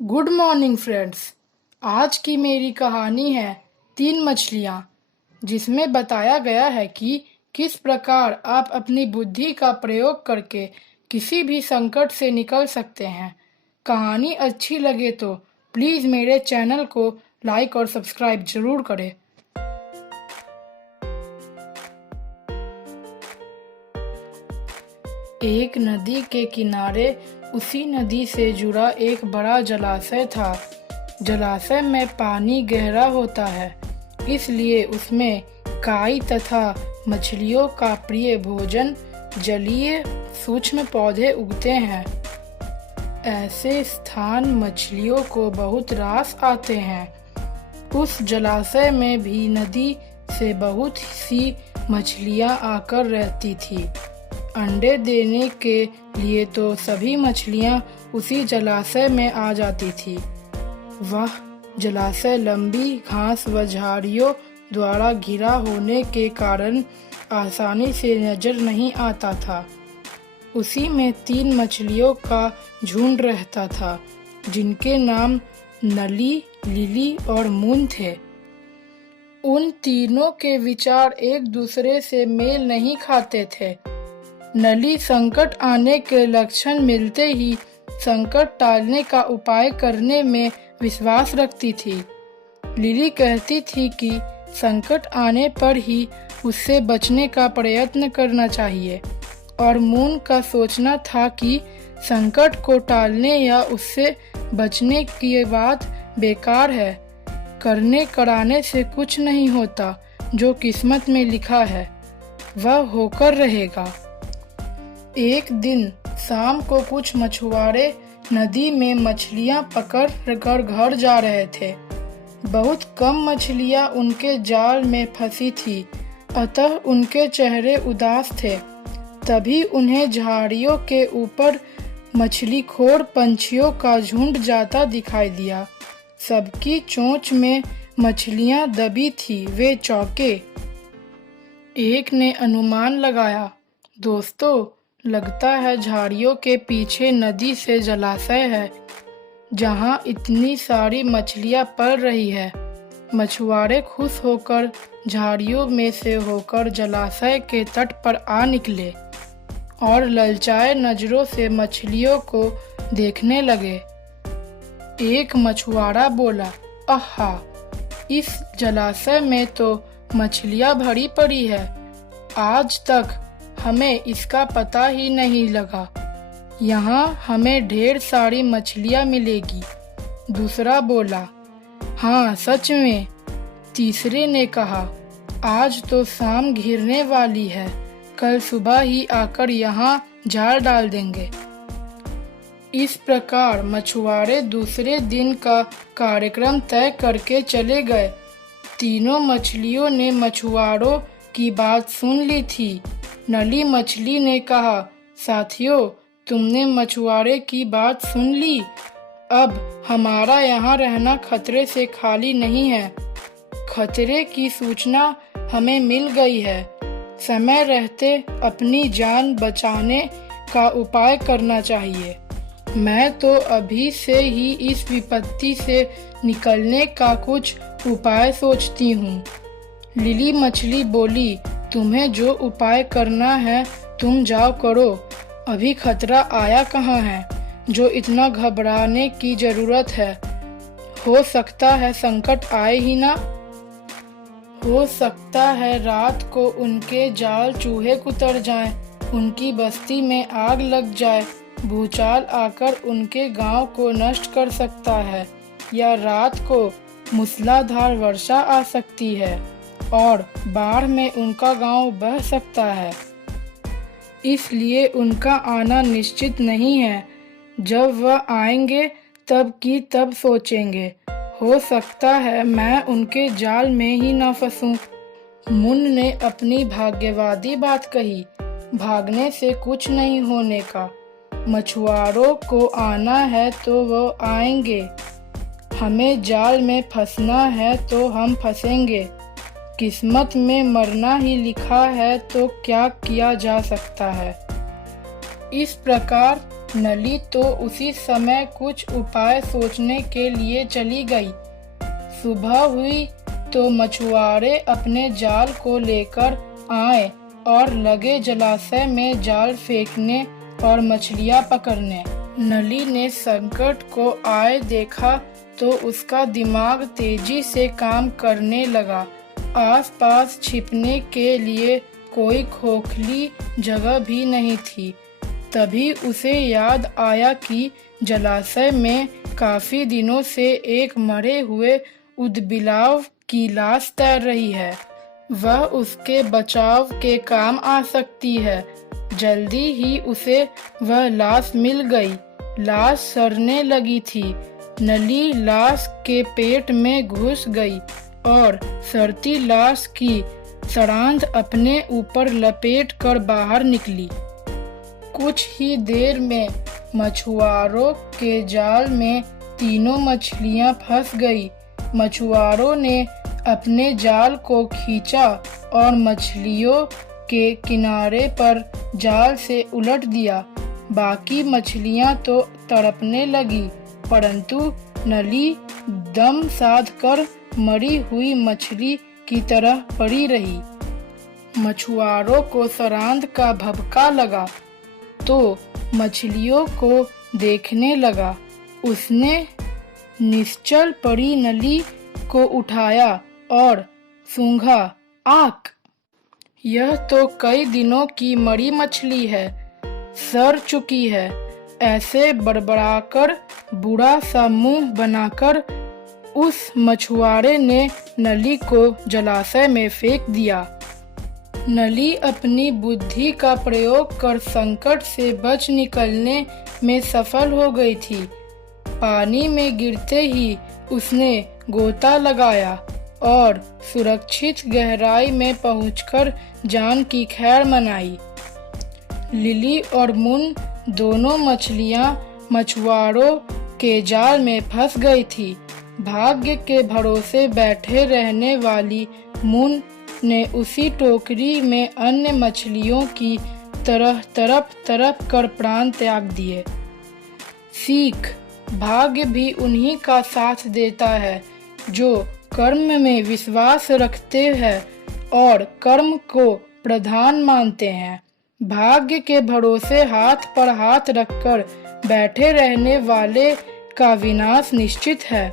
Good morning friends. आज की मेरी कहानी है तीन मछलियाँ, जिसमें बताया गया है कि किस प्रकार आप अपनी बुद्धि का प्रयोग करके किसी भी संकट से निकल सकते हैं। कहानी अच्छी लगे तो प्लीज़ मेरे चैनल को लाइक और सब्सक्राइब जरूर करें। एक नदी के किनारे उसी नदी से जुड़ा एक बड़ा जलाशय था। जलाशय में पानी गहरा होता है, इसलिए उसमें काई तथा मछलियों का प्रिय भोजन जलीय सूक्ष्म पौधे उगते हैं। ऐसे स्थान मछलियों को बहुत रास आते हैं। उस जलाशय में भी नदी से बहुत सी मछलियां आकर रहती थी। अंडे देने के लिए तो सभी मछलियां उसी जलाशय में आ जाती थी। वह जलाशय लंबी घास व झाड़ियों द्वारा घिरा होने के कारण आसानी से नजर नहीं आता था। उसी में तीन मछलियों का झुंड रहता था, जिनके नाम नली, लिली और मून थे। उन तीनों के विचार एक दूसरे से मेल नहीं खाते थे। नली संकट आने के लक्षण मिलते ही संकट टालने का उपाय करने में विश्वास रखती थी। लिली कहती थी कि संकट आने पर ही उससे बचने का प्रयत्न करना चाहिए, और मून का सोचना था कि संकट को टालने या उससे बचने की बात बेकार है। करने कराने से कुछ नहीं होता। जो किस्मत में लिखा है वह होकर रहेगा। एक दिन शाम को कुछ मछुआरे नदी में मछलियां पकड़ कर घर जा रहे थे। बहुत कम मछलियां उनके जाल में फंसी थी, अतः उनके चेहरे उदास थे। तभी उन्हें झाड़ियों के ऊपर मछलीखोर पंछियों का झुंड जाता दिखाई दिया। सबकी चोंच में मछलियां दबी थी। वे चौंके। एक ने अनुमान लगाया, दोस्तों, लगता है झाड़ियों के पीछे नदी से जलाशय है, जहां इतनी सारी मछलियां पल रही है। मछुआरे खुश होकर झाड़ियों में से होकर जलाशय के तट पर आ निकले और ललचाए नजरों से मछलियों को देखने लगे। एक मछुआरा बोला, आहा, इस जलाशय में तो मछलियां भरी पड़ी है। आज तक हमें इसका पता ही नहीं लगा। यहाँ हमें ढेर सारी मछलियाँ मिलेगी। दूसरा बोला, हाँ सच में। तीसरे ने कहा, आज तो शाम घिरने वाली है, कल सुबह ही आकर यहाँ जाल डाल देंगे। इस प्रकार मछुआरे दूसरे दिन का कार्यक्रम तय करके चले गए। तीनों मछलियों ने मछुआरों की बात सुन ली थी। नली मछली ने कहा, साथियों, तुमने मछुआरे की बात सुन ली। अब हमारा यहाँ रहना खतरे से खाली नहीं है। खतरे की सूचना हमें मिल गई है। समय रहते अपनी जान बचाने का उपाय करना चाहिए। मैं तो अभी से ही इस विपत्ति से निकलने का कुछ उपाय सोचती हूँ। लिली मछली बोली, तुम्हें जो उपाय करना है तुम जाओ करो। अभी खतरा आया कहाँ है जो इतना घबराने की जरूरत है। हो सकता है संकट आए ही ना। हो सकता है रात को उनके जाल चूहे कुतर जाएं, उनकी बस्ती में आग लग जाए, भूचाल आकर उनके गांव को नष्ट कर सकता है, या रात को मूसलाधार वर्षा आ सकती है और बाढ़ में उनका गांव बह सकता है। इसलिए उनका आना निश्चित नहीं है। जब वह आएंगे तब की तब सोचेंगे। हो सकता है मैं उनके जाल में ही न फंसूं। मुन ने अपनी भाग्यवादी बात कही, भागने से कुछ नहीं होने का। मछुआरों को आना है तो वो आएंगे। हमें जाल में फंसना है तो हम फंसेंगे। किस्मत में मरना ही लिखा है तो क्या किया जा सकता है। इस प्रकार नली तो उसी समय कुछ उपाय सोचने के लिए चली गई। सुबह हुई तो मछुआरे अपने जाल को लेकर आए और लगे जलाशय में जाल फेंकने और मछलियां पकड़ने। नली ने संकट को आए देखा तो उसका दिमाग तेजी से काम करने लगा। आसपास छिपने के लिए कोई खोखली जगह भी नहीं थी। तभी उसे याद आया कि जलाशय में काफी दिनों से एक मरे हुए ऊदबिलाव की लाश तैर रही है। वह उसके बचाव के काम आ सकती है। जल्दी ही उसे वह लाश मिल गई। लाश सड़ने लगी थी। नली लाश के पेट में घुस गई और सड़ती लाश की सड़ांध अपने ऊपर लपेट कर बाहर निकली। कुछ ही देर में मछुआरों के जाल में तीनों मछलियां फंस गई। मछुआरों ने अपने जाल को खींचा और मछलियों के किनारे पर जाल से उलट दिया। बाकी मछलियां तो तड़पने लगी, परंतु नली दम साध कर मरी हुई मछली की तरह पड़ी रही। मछुआरों को सरांध का भभका लगा तो मछलियों को देखने लगा। उसने निश्चल पड़ी नली को उठाया और सूंघा। आक! यह तो कई दिनों की मरी मछली है, सड़ चुकी है। ऐसे बड़बड़ाकर बुरा सा मुंह बनाकर उस मछुआरे ने नली को जलाशय में फेंक दिया। नली अपनी बुद्धि का प्रयोग कर संकट से बच निकलने में सफल हो गई थी। पानी में गिरते ही उसने गोता लगाया और सुरक्षित गहराई में पहुंचकर जान की खैर मनाई। लिली और मुन दोनों मछलियां मछुआरों के जाल में फंस गई थी। भाग्य के भरोसे बैठे रहने वाली मुन ने उसी टोकरी में अन्य मछलियों की तरह तड़प कर प्राण त्याग दिए। सीख: भाग्य भी उन्हीं का साथ देता है जो कर्म में विश्वास रखते हैं और कर्म को प्रधान मानते हैं। भाग्य के भरोसे हाथ पर हाथ रखकर बैठे रहने वाले का विनाश निश्चित है।